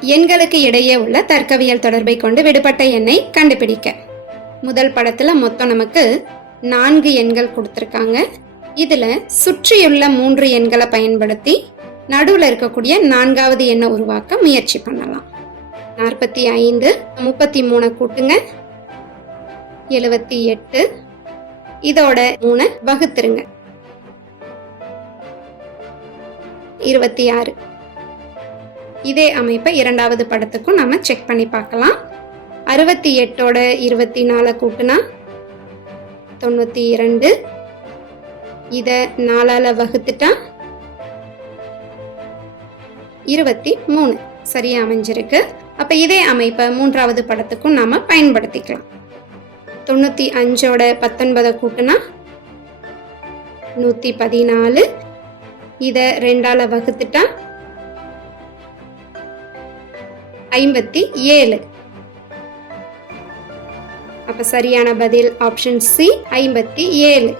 எண்களுக்கு இடையே உள்ள தர்க்கவியல் தொடர்பை கொண்டு விடுபட்ட எண்ணை கண்டுபிடிக்க. முதல் படத்துல மொத்தம் நமக்கு நான்கு எண்கள் கொடுத்துருக்காங்க. இதுல சுற்றியுள்ள மூன்று எண்களை பயன்படுத்தி நடுவில் இருக்கக்கூடிய நான்காவது எண்ணை உருவாக்க முயற்சி பண்ணலாம். நாற்பத்தி ஐந்து முப்பத்தி மூணு கூட்டுங்க. எழுபத்தி எட்டு இதோட மூணு வகுத்துருங்க. இருபத்தி ஆறு. இதே அமைப்பை இரண்டாவது படத்துக்கும் நம்ம செக் பண்ணி பார்க்கலாம். அறுபத்தி எட்டோட இருபத்தி நாலை கூட்டுனா தொண்ணூற்றி இரண்டு இதை நாலால் வகுத்துட்டா இருபத்தி மூணு சரியாக அமைஞ்சிருக்கு. அப்போ இதே அமைப்பை மூன்றாவது படத்துக்கும் நாம் பயன்படுத்திக்கலாம். தொண்ணூற்றி அஞ்சோட பத்தொன்பதை கூட்டுனா நூற்றி பதினாலு. இதை ரெண்டால் வகுத்துட்டா ஐம்பத்தி ஏழு. அப்ப சரியான பதில் ஆப்ஷன் சி ஐம்பத்தி ஏழு.